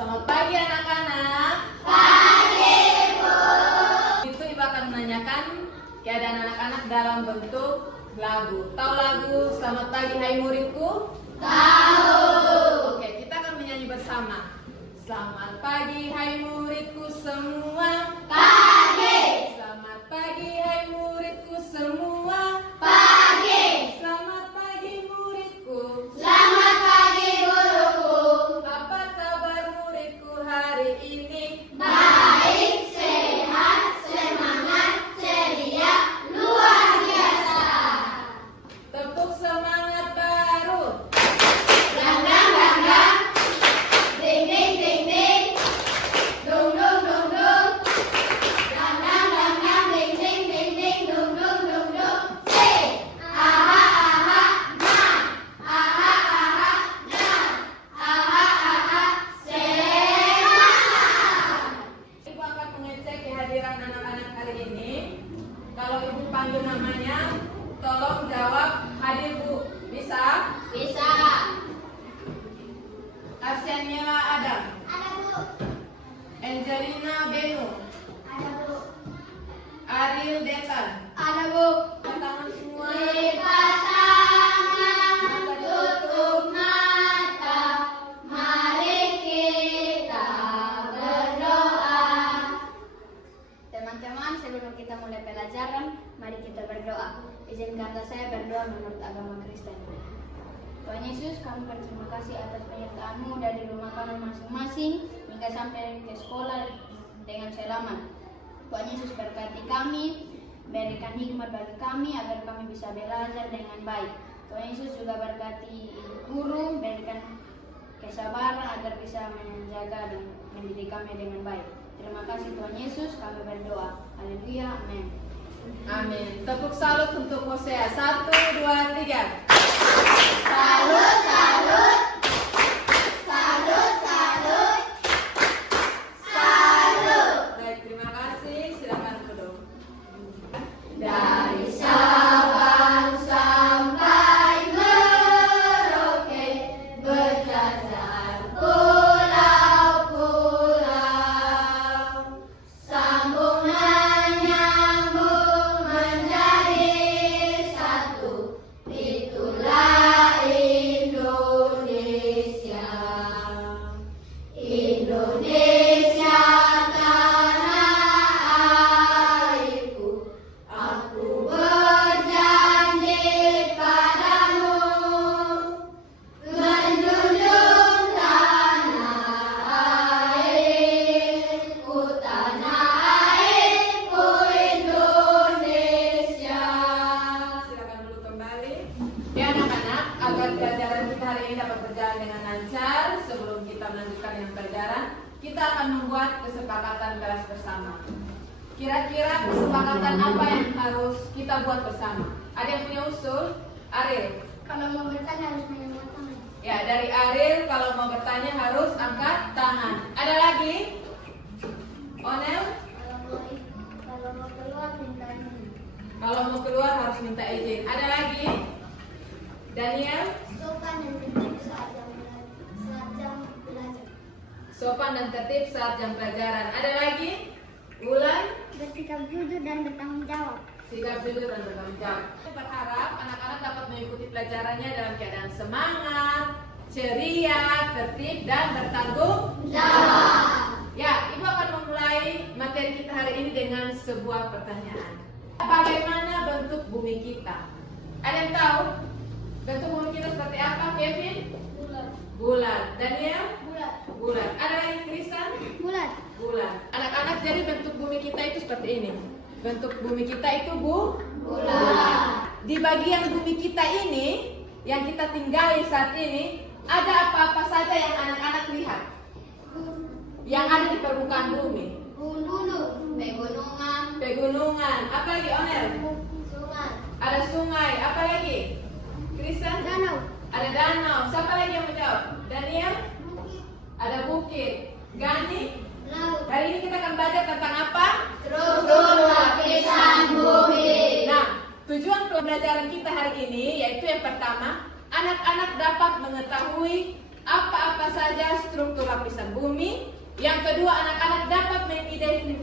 Selamat pagi anak-anak. Pagi, Bu. Itu Ibu akan menanyakan keadaan anak-anak dalam bentuk lagu. Tahu lagu Selamat Pagi Hai Muridku? Tahu. Oke, kita akan menyanyi bersama. Selamat pagi hai muridku semua. Pagi. Selamat pagi hai muridku semua. Pagi. Selamat pagi muridku. Selamat pagi, guruku. Apa kabar muridku hari ini? Baik, sehat, semangat, ceria, luar biasa. Tepuk semangat baru. Gang, gang, gang, gang. Ding, ding, ding, ding. Dung, dung, dung, dung. Gang, gang, gang, gang. Ding, ding, ding, ding. Dung, dung, dung, dung. Say. Aha, aha, nah. Aha, aha, nah. Aha, aha, semangat. Ibu akan mengecek kehadiran anak-anak hari ini. Kalau Ibu panggil namanya, tolong jawab hadir Bu. Bisa? Bisa. Arsianiela Adam, Ada, Bu. Angelina Benu, Ada, Bu. Ariel Detan. Ada, Bu. Tangan semua. Lipat tangan, tutup mata, mari kita berdoa. Teman-teman, sebelum kita mulai pelajaran, mari kita berdoa. Izinkanlah saya berdoa menurut agama Kristen. Tuhan Yesus, kami berterima kasih atas penyertaan-Mu dari rumah kami masing-masing hingga sampai ke sekolah dengan selamat. Tuhan Yesus berkati kami, berikan hikmat bagi kami agar kami bisa belajar dengan baik. Tuhan Yesus juga berkati guru, berikan kesabaran agar bisa menjaga dan mendidik kami dengan baik. Terima kasih Tuhan Yesus, kami berdoa. Haleluya, amin. Amin. Tepuk salut untuk Hosea. 1, 2, 3. Salut, salut. Salut, salut. Salut. Baik, terima kasih. Silakan duduk. Dari Sabang sampai Merauke, berjajar pulau-pulau, sambung menyambung menjadi satu, itulah Indonesia. Indonesia tanah airku, aku berjanji padamu, menjunjung tanah airku Indonesia. Silakan dulu kembali. Ya anak-anak, agar pelajaran kita hari ini dapat berjalan dengan lancar, sebelum kita melanjutkan dengan pelajaran, kita akan membuat kesepakatan kelas bersama. Kira-kira kesepakatan apa yang harus kita buat bersama? Ada yang punya usul? Ariel. Kalau mau bertanya harus mengangkat tangan. Ya, dari Ariel kalau mau bertanya harus angkat tangan. Ada lagi? Onel? Kalau mau keluar minta izin. Kalau mau keluar harus minta izin. Ada lagi? Daniel? Sopan dan tertib saat jam belajar. Sopan dan tertib saat jam pelajaran. Ada lagi? Wulan? Bersikap jujur dan bertanggung jawab. Sikap jujur dan bertanggung jawab. Saya berharap anak-anak dapat mengikuti pelajarannya dalam keadaan semangat, ceria, tertib, dan bertanggung Jawab. Ya, Ibu akan memulai materi kita hari ini dengan sebuah pertanyaan. Bagaimana bentuk bumi kita? Ada yang tahu? Bentuk bumi kita seperti apa, Kevin? Bulat. Bulat. Daniel? Bulat. Bulat. Ada lagi, Krisan? Bulat. Bulat. Anak-anak, jadi bentuk bumi kita itu seperti ini. Bentuk bumi kita itu Bulat. Di bagian bumi kita ini, yang kita tinggali saat ini, ada apa-apa saja yang anak-anak lihat? Yang ada di permukaan bumi. Gunung. Pegunungan. Pegunungan. Apa lagi, Onel? Sungai. Ada sungai. Apa lagi? Kristen? Danau. Ada danau. Siapa lagi yang menjawab? Daniel? Bukit. Ada bukit. Gani? Laut. Hari ini kita akan belajar tentang apa? Struktur lapisan bumi. Nah, tujuan pembelajaran kita hari ini yaitu yang pertama, anak-anak dapat mengetahui apa-apa saja struktur lapisan bumi. Yang kedua, anak-anak dapat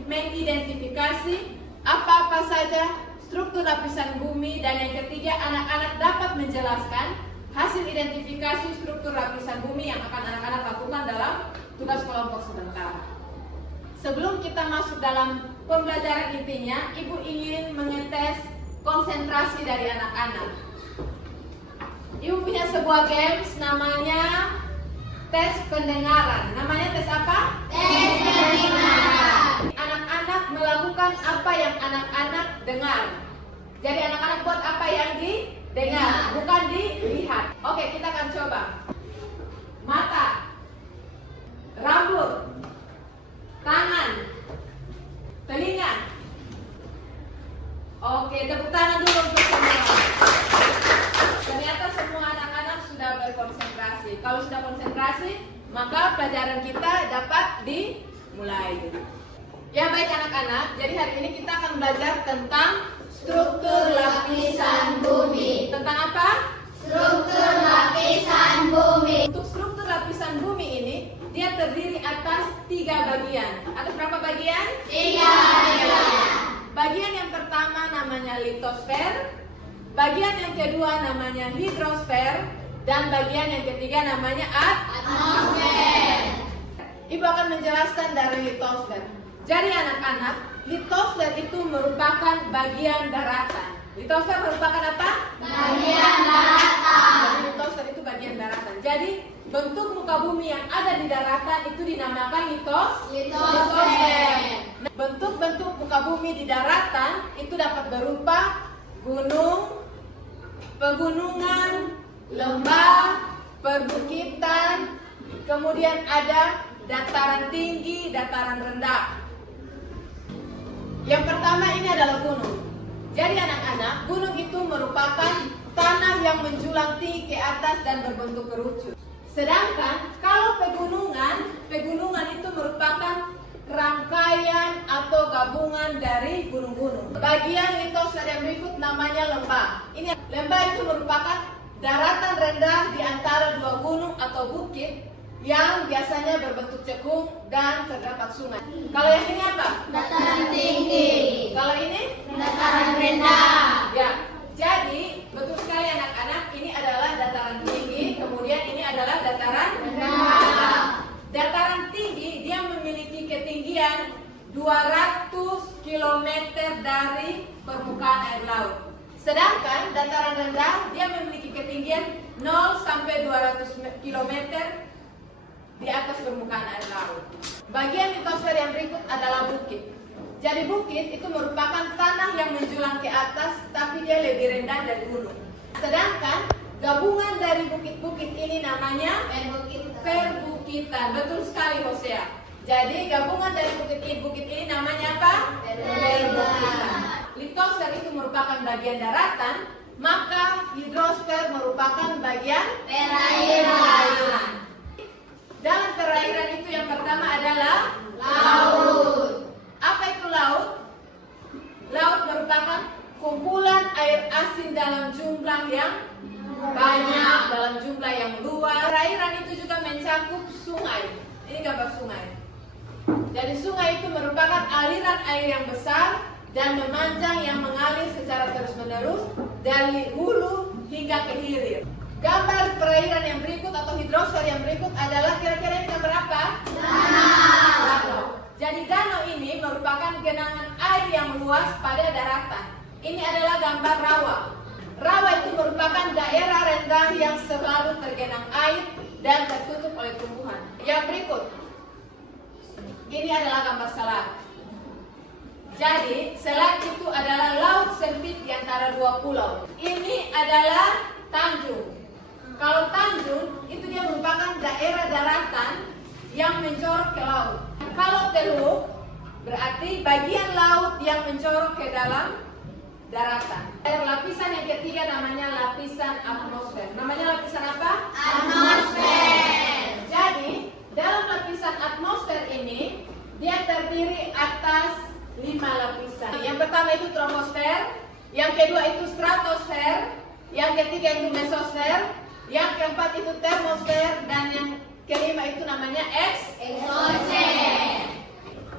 mengidentifikasi apa-apa saja struktur lapisan bumi. Dan yang ketiga, anak-anak dapat menjelaskan hasil identifikasi struktur lapisan bumi yang akan anak-anak lakukan dalam tugas kelompok sebentar. Sebelum kita masuk dalam pembelajaran intinya, Ibu ingin mengetes konsentrasi dari anak-anak. Ibu punya sebuah games namanya tes pendengaran. Namanya tes apa? Tes pendengaran. Anak-anak melakukan apa yang anak-anak dengar. Jadi anak-anak buat apa yang didengar, bukan dilihat. Oke, kita akan coba. Mata, rambut, tangan, telinga. Oke, tepuk tangan dulu untuk semua. Ternyata semua anak-anak sudah berkonsentrasi. Kalau sudah konsentrasi, maka pelajaran kita dapat dimulai. Ya baik anak-anak, jadi hari ini kita akan belajar tentang struktur lapisan bumi. Tentang apa? Struktur lapisan bumi. Untuk struktur lapisan bumi ini, dia terdiri atas 3 bagian. Ada berapa bagian? 3 bagian. Bagian yang pertama namanya litosfer, bagian yang kedua namanya hidrosfer, dan bagian yang ketiga namanya atmosfer. Ibu akan menjelaskan dari litosfer. Jadi anak-anak, litosfer itu merupakan bagian daratan. Litosfer merupakan apa? Bagian daratan. Jadi litosfer itu bagian daratan. Jadi bentuk muka bumi yang ada di daratan itu dinamakan litosfer. Nah, bentuk-bentuk muka bumi di daratan itu dapat berupa gunung, pegunungan, lembah, perbukitan, kemudian ada dataran tinggi, dataran rendah. Yang pertama ini adalah gunung. Jadi anak-anak, gunung itu merupakan tanah yang menjulang tinggi ke atas dan berbentuk kerucut. Sedangkan kalau pegunungan itu merupakan rangkaian atau gabungan dari gunung-gunung. Bagian litosfer yang berikut namanya lembah. Ini lembah itu merupakan daratan rendah di antara 2 gunung atau bukit yang biasanya berbentuk cekung dan terdapat sungai. Kalau yang ini apa? Dataran tinggi. Kalau ini? Dataran rendah. Ya. Jadi betul sekali anak-anak, ini adalah dataran tinggi, kemudian ini adalah dataran rendah. Dataran tinggi dia memiliki ketinggian 200 km dari permukaan air laut. Sedangkan dataran rendah dia memiliki ketinggian 0 sampai 200 km di atas permukaan air laut. Bagian litosfer yang berikut adalah bukit. Jadi bukit itu merupakan tanah yang menjulang ke atas, tapi dia lebih rendah dari gunung. Sedangkan gabungan dari bukit-bukit ini namanya perbukitan. Betul sekali Hosea. Jadi gabungan dari bukit ini namanya apa? Perbukitan. Litosfer itu merupakan bagian daratan, maka hidrosfer merupakan bagian perairan. Dalam perairan itu yang pertama adalah laut. Apa itu laut? Laut merupakan kumpulan air asin dalam jumlah yang banyak, dalam jumlah yang luas. Perairan itu juga mencakup sungai. Ini gambar sungai. Jadi sungai itu merupakan aliran air yang besar dan memanjang yang mengalir secara terus-menerus dari hulu hingga ke hilir. Gambar perairan yang berikut atau hidrosfer yang berikut adalah kira-kira ini gambar apa? Danau. Jadi danau ini merupakan genangan air yang luas pada daratan. Ini adalah gambar rawa. Rawa itu merupakan daerah rendah yang selalu tergenang air dan tertutup oleh tumbuhan. Yang berikut, ini adalah gambar selat. Jadi selat itu adalah laut sempit di antara 2 pulau. Ini adalah tanjung. Kalau tanjung itu dia merupakan daerah daratan yang menjorok ke laut. Kalau teluk berarti bagian laut yang menjorok ke dalam daratan. Lapisan yang ketiga namanya lapisan atmosfer. Namanya lapisan apa? Atmosfer. Jadi dalam lapisan atmosfer ini dia terdiri atas 5 lapisan. Yang pertama itu troposfer, yang kedua itu stratosfer, yang ketiga itu mesosfer, Yang keempat itu termosfer, dan yang kelima itu namanya exosphere.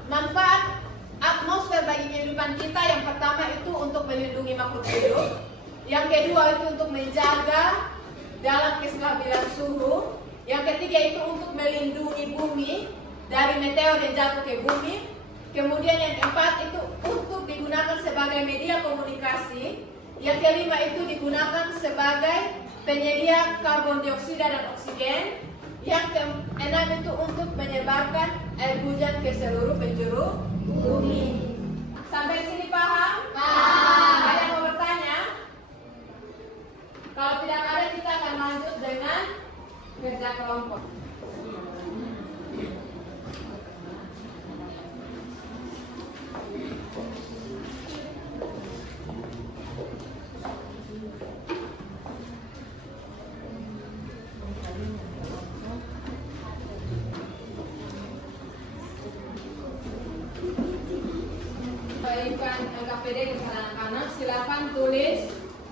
Manfaat atmosfer bagi kehidupan kita yang pertama itu untuk melindungi makhluk hidup. Yang kedua itu untuk menjaga dalam kestabilan suhu. Yang ketiga itu untuk melindungi bumi dari meteor yang jatuh ke bumi. Kemudian yang keempat itu untuk digunakan sebagai media komunikasi. Yang kelima itu digunakan sebagai penyedia karbon dioksida dan oksigen. Yang keenam itu untuk menyebarkan air hujan ke seluruh penjuru bumi. Sampai sini paham? Paham. Ada yang mau bertanya? Kalau tidak ada, kita akan lanjut dengan kerja kelompok. Baikkan LKPD ke anak-anak, silakan tulis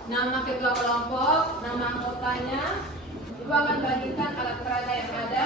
nama ketua kelompok, nama anggotanya. Ibu akan bagikan alat peraga yang ada.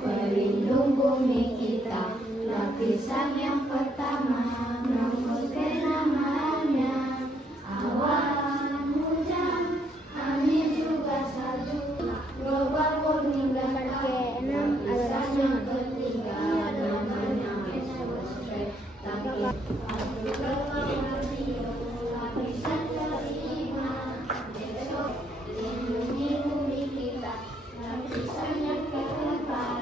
Pelindung bumi kita, lapisan yang pertama, atmosfer namanya. Awan, hujan, angin juga salju, global warming dan ke-6 adalah yang ketiga, namanya exosphere. Lapisan kelima, melindungi bumi kita, lapisan yang keempat.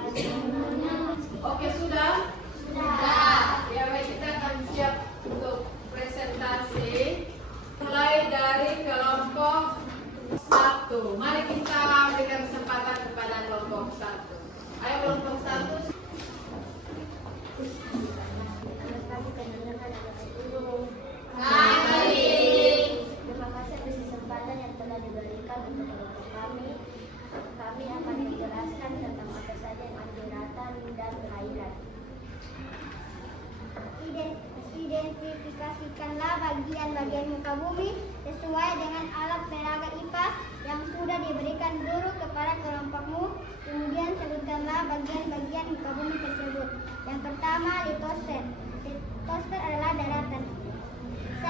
Oke, sudah? Sudah. Ya, baik, kita akan siap untuk presentasi. Mulai dari kelompok 1. Mari kita berikan kesempatan kepada kelompok 1. Ayo kelompok 1. Terima kasih atas kesempatan yang telah diberikan untuk kelompok kami. Kami akan menjelaskan tentang apa saja yang ada daratan dan perairan. Identifikasikanlah bagian-bagian muka bumi sesuai dengan alat peraga IPAS yang sudah diberikan guru kepada kelompokmu. Kemudian sebutkanlah bagian-bagian muka bumi tersebut. Yang pertama, litosfer. Litosfer adalah daratan. 1.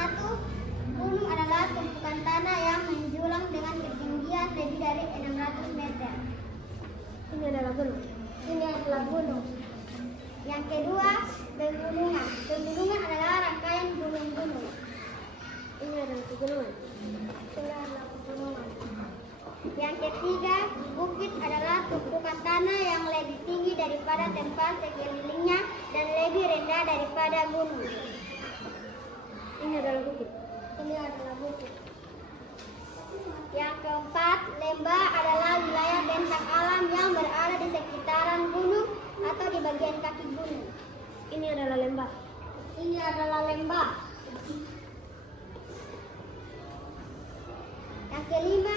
Gunung adalah tumpukan tanah yang menjulang dengan ketinggian lebih dari 600 meter. Ini adalah gunung. Ini adalah gunung. Yang kedua, pegunungan. Pegunungan adalah rangkaian gunung-gunung. Ini adalah pegunungan. Ini adalah pegunungan. Yang ketiga, bukit adalah tumpukan tanah yang lebih tinggi daripada tempat sekelilingnya dan lebih rendah daripada gunung. Ini adalah bukit. Ini adalah bukit. Yang keempat, lembah adalah wilayah bentang alam yang berada di sekitaran gunung atau di bagian kaki gunung. Ini adalah lembah. Ini adalah lembah. Yang kelima,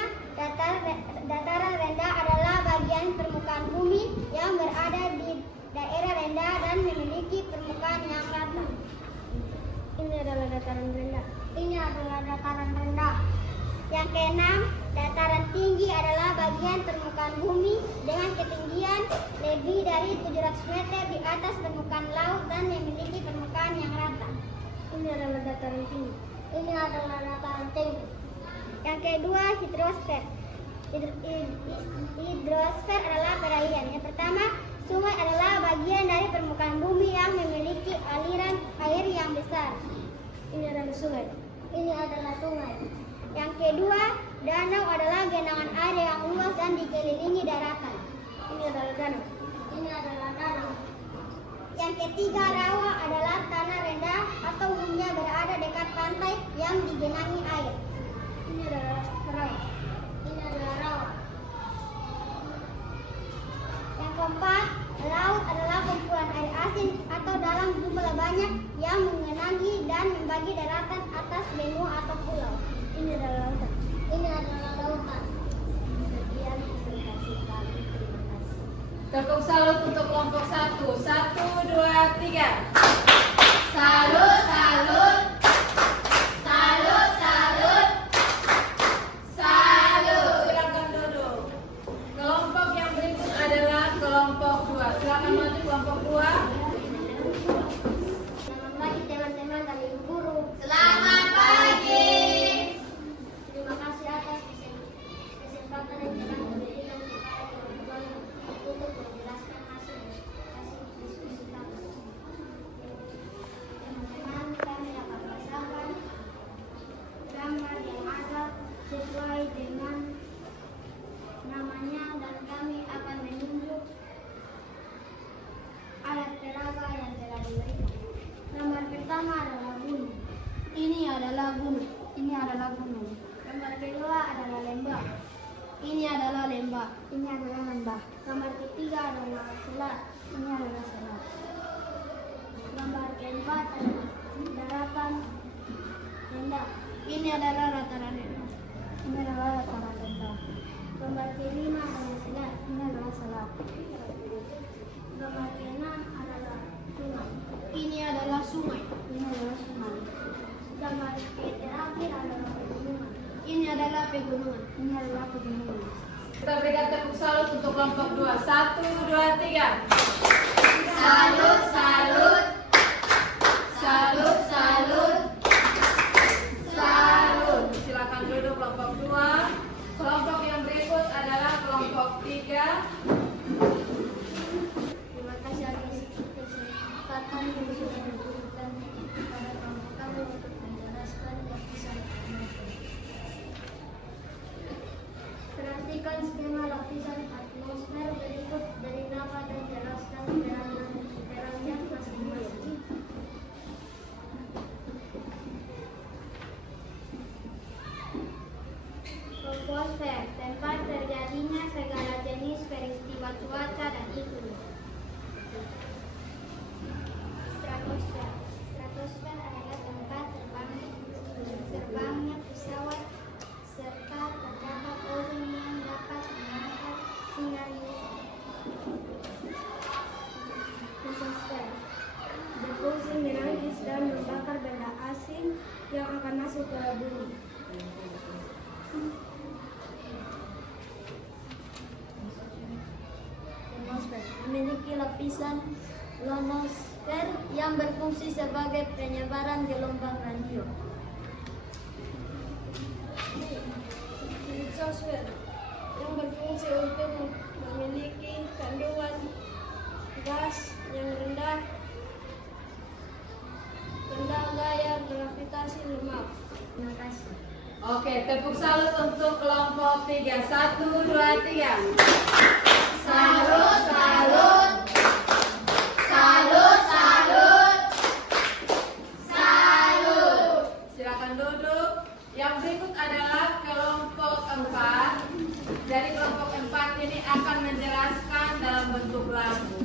dataran rendah adalah bagian permukaan bumi yang berada di daerah rendah dan memiliki permukaan yang rata. Ini adalah dataran rendah. Ini adalah dataran rendah. Yang keenam, Dataran tinggi adalah bagian permukaan bumi dengan ketinggian lebih dari 700 meter di atas permukaan laut dan memiliki permukaan yang rata. Ini adalah dataran tinggi. Ini adalah dataran tinggi. Yang kedua, hidrosfer. Hidrosfer adalah perairan. Yang pertama, sungai adalah bagian dari permukaan bumi yang memiliki aliran air yang besar. Ini adalah sungai. Ini adalah sungai. Yang kedua, danau adalah genangan air yang luas dan dikelilingi daratan. Ini adalah danau. Ini adalah danau. Yang ketiga, rawa adalah tanah rendah atau umumnya berada dekat pantai yang digenangi air. Ini adalah rawa. Ini adalah rawa. Yang keempat, laut adalah kumpulan air asin atau dalam jumlah banyak yang mengenangi dan membagi daratan atas benua atau pulau. Ini adalah lautan. Ini adalah lautan. Sekian presentasi kami. Terima kasih. Tepuk salut untuk kelompok 1. 1, 2, 3. Salut, salut. Salut, salut. Salut. Silakan duduk. Kelompok yang berikut adalah kelompok 2. Silakan maju kelompok 2. Selamat pagi teman-teman dan ibu guru. Selamat pagi. Terima kasih atas kesempatan yang telah diberikan kepada teman-teman untuk menjelaskan hasil diskusi kami. Teman-teman, kami akan pasangkan gambar yang ada sesuai dengan namanya dan kami akan menunjuk alat peraga yang telah diberikan. Gambar pertama adalah gunung. Ini adalah gunung. Ini adalah gunung. Gambar kedua adalah lembah. Ini adalah lembah. Ini adalah lembah. Gambar ketiga adalah selat. Ini adalah selat. Gambar keempat adalah daratan rendah. Ini adalah dataran rendah. Ini adalah dataran rendah. Gambar kelima adalah selat. Ini adalah selat. Gambar keenam adalah sungai. Ini adalah sungai. Ini adalah sungai. Gambar terakhir adalah pegunungan. Ini adalah pegunungan. Ini adalah pegunungan. Kita berikan tepuk salut untuk kelompok 2. 1, 2, 3. Salut, salut. Salut, salut. Salut. Silakan duduk kelompok 2. Kelompok yang berikut adalah kelompok 3. Terima kasih atas kesempatan yang sudah diberikan kepada kami untuk menjelaskan lapisan atmosfer. Perhatikan skema lapisan atmosfer berikut dari nama dan jelaskan perannya masing-masing. Troposfer, tempat terjadinya segala jenis peristiwa cuaca dan iklim. Stratosfer, stratosfer adalah tempat terbangnya pesawat serta terdapat ozon yang dapat mengangkat sinar UV. Mesosfer, berfungsi menangkis dan membakar benda asing yang akan masuk ke bumi. Atmosfer memiliki lapisan ionosfer yang berfungsi sebagai penyebaran gelombang radio. Exosfer yang berfungsi untuk memiliki kandungan gas yang rendah gaya gravitasi lemah. Terima kasih. Oke, tepuk salut untuk kelompok 3. 1, 2, 3. Salut, salut. Salut, salut. Salut. Silakan duduk. Yang berikut adalah kelompok 4. Dari kelompok 4 ini akan menjelaskan dalam bentuk lagu.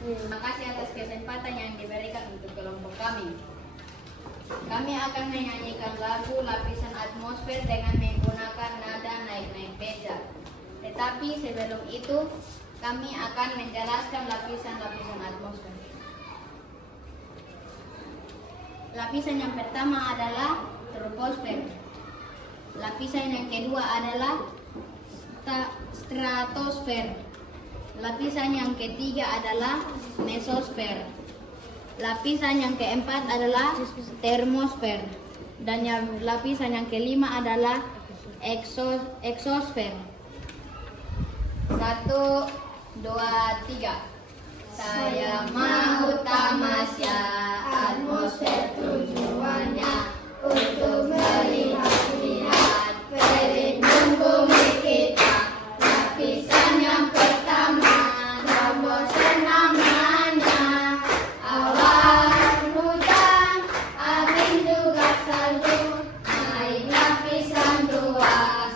Terima kasih atas kesempatan yang diberikan untuk kelompok kami. Kami akan menyanyikan lagu Lapisan Atmosfer dengan menggunakan nada naik-naik beca. Tetapi sebelum itu, kami akan menjelaskan lapisan-lapisan atmosfer. Lapisan yang pertama adalah troposfer. Lapisan yang kedua adalah stratosfer. Lapisan yang ketiga adalah mesosfer. Lapisan yang keempat adalah termosfer. Dan lapisan yang kelima adalah eksosfer. 1, 2, 3. Saya mau tamasya, atmosfer tujuannya untuk melihat-lihat pelindung bumi kita. Lapisan yang pertama, troposfer namanya. Awan, hujan, angin juga salju. Naik lapisan 2,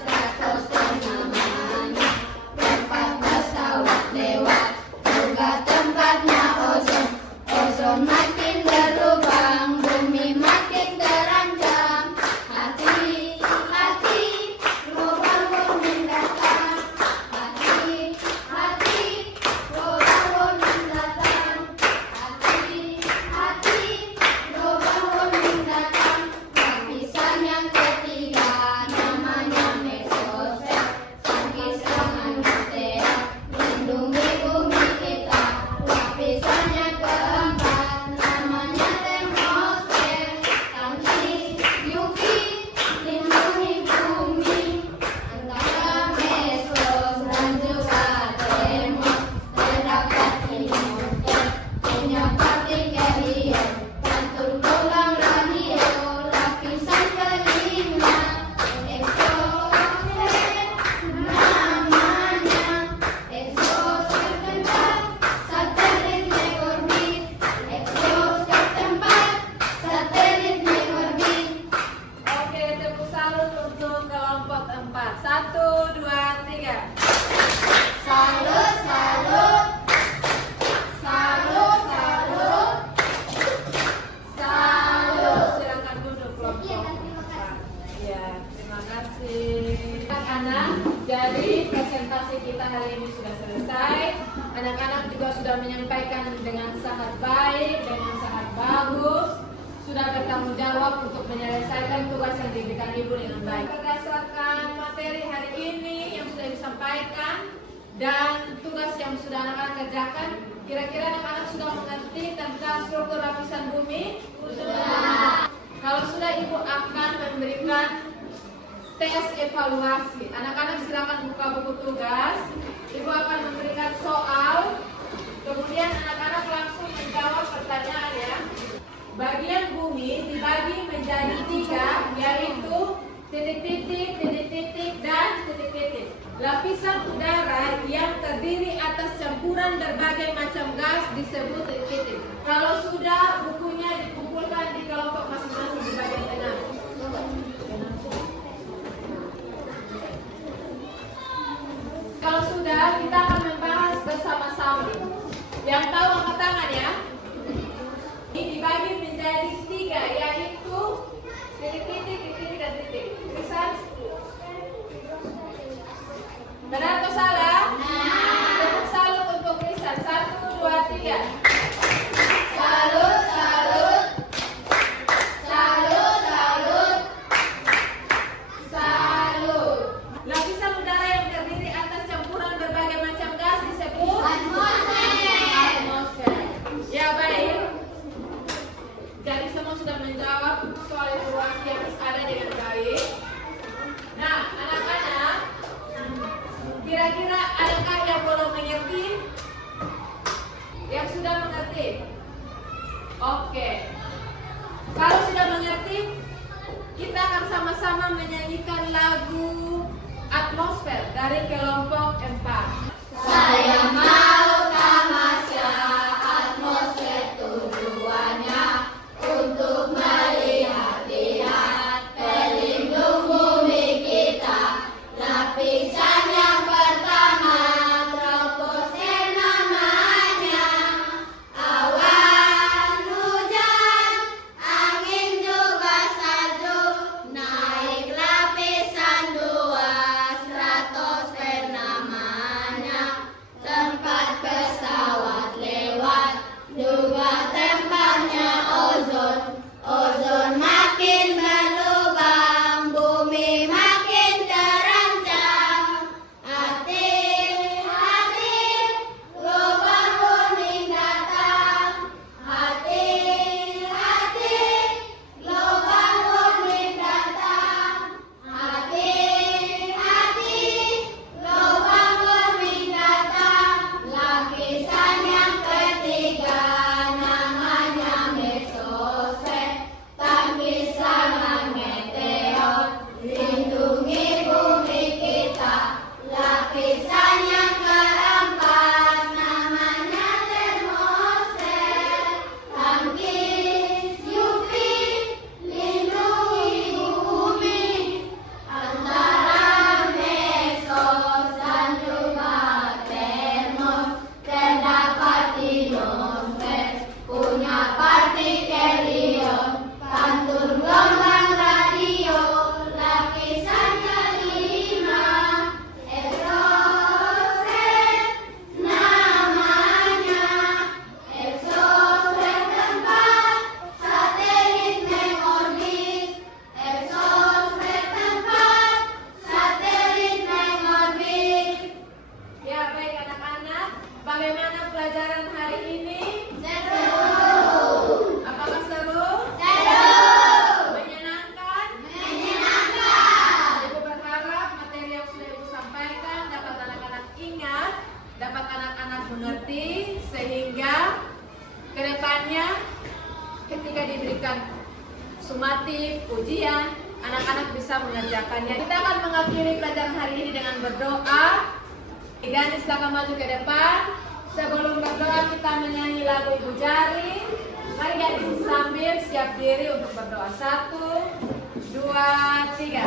stratosfer namanya. Tempat pesawat lewat, juga tempatnya ozon. Ozon makin berlubang, bumi makin terancam. Hati-hati, global warming datang. Hati-hati, global warming datang. Hati-hati, global warming datang. Lapisan yang ketiga namanya mesosfer. Tangkis tangan kita, lindungi bumi kita. Lapisan yang keempat namanya termosfer. Tangkis UV, lindungi bumi. Antara mesos dan juga termos terdapat ionosfer, punya partikel ion dan tergolong radio. Lapisan kelima, eksosfer namanya. Eksosfer tempat satelit mengorbit. Eksosfer tempat satelit mengorbit. Oke, tepuk salut untuk kelompok 4. 1, 2, 3. Salut, salut. Salut, salut. Salut. Silakan duduk kelompok 4. Ya, terima kasih. Anak-anak, jadi presentasi kita hari ini sudah selesai. Anak-anak juga sudah menyampaikan dengan sangat baik, dengan sangat bagus. Sudah bertanggung jawab untuk menyelesaikan tugas yang diberikan ibu dengan baik. Berdasarkan materi hari ini yang sudah disampaikan dan tugas yang sudah anak-anak kerjakan, kira-kira anak-anak sudah mengerti tentang struktur lapisan bumi? Sudah. Kalau sudah, ibu akan memberikan tes evaluasi. Anak-anak silakan buka buku tugas. Ibu akan memberikan soal. Kemudian anak-anak langsung menjawab pertanyaan ya. Bagian bumi dibagi menjadi 3, yaitu titik-titik, titik-titik, dan titik-titik. Lapisan udara yang terdiri atas campuran berbagai macam gas disebut titik-titik. Kalau sudah, bukunya dikumpulkan di kelompok masing-masing di bagian tengah. Kalau sudah, kita akan membahas bersama-sama. Yang tahu angkat tangan ya. Ini dibagi menjadi 3, yaitu titik-titik, titik-titik, dan titik. Tulisan. Benar atau salah? Tepuk salut untuk tulisan. 1, 2, 3. Salut, salut. Salut, salut. Salut. Lapisan udara yang terdiri atas campuran berbagai macam gas disebut atmosfer. Ya, baik. Jadi semua sudah menjawab soal evaluasi yang ada dengan baik. Nah, anak-anak, kira-kira adakah yang belum mengerti? Yang sudah mengerti? Oke. Kalau sudah mengerti, kita akan sama-sama menyanyikan lagu Atmosfer dari kelompok 4. Saya mau tamasya, atmosfer tujuannya untuk melihat-lihat pelindung bumi kita. Lapisan yang pertama, troposfer namanya. Awan, hujan, angin juga salju. Naik lapisan 2, stratosfer namanya. Tempat sumatif, ujian, anak-anak bisa mengerjakannya. Kita akan mengakhiri pelajaran hari ini dengan berdoa. Gani silakan maju ke depan. Sebelum berdoa kita menyanyi lagu Ibu Jari. Mari Gani sambil siap diri untuk berdoa. 1, 2, 3.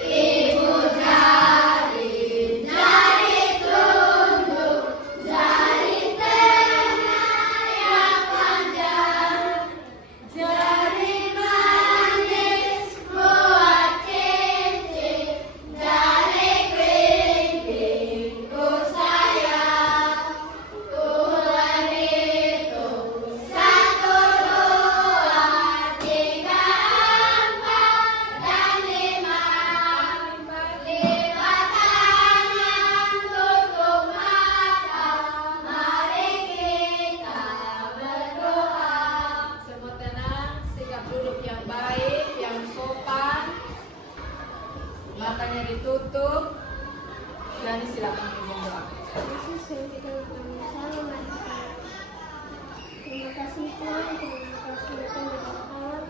Ibu Jari, jari tunduk, jari tengah yang panjang, jari manis buat cincin, jari kelingking ku sayang, ular hitung 1, 2, 3, 4 dan 5. Lipat tangan tutup mata, mari kita berdoa. Semua tenang, sikap duduk yang baik, yang sopan, matanya ditutup. Dan silakan berdoa. Yesus yang kita bersama mati. Terima kasih Tuhan, terima kasih Tuhan Allah,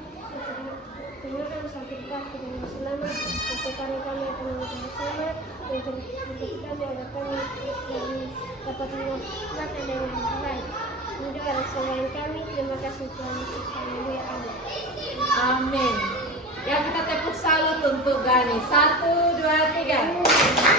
Tuhan sampai kita dengan selamat, untuk kami akan bersama, untuk kami agar kami dapat mengatakan dengan baik. Hidup anak selain kami, terima kasih Tuhan Yesus, haleluya, amin. Amin. Ya kita tepuk salut untuk Gani. 1, 2, 3.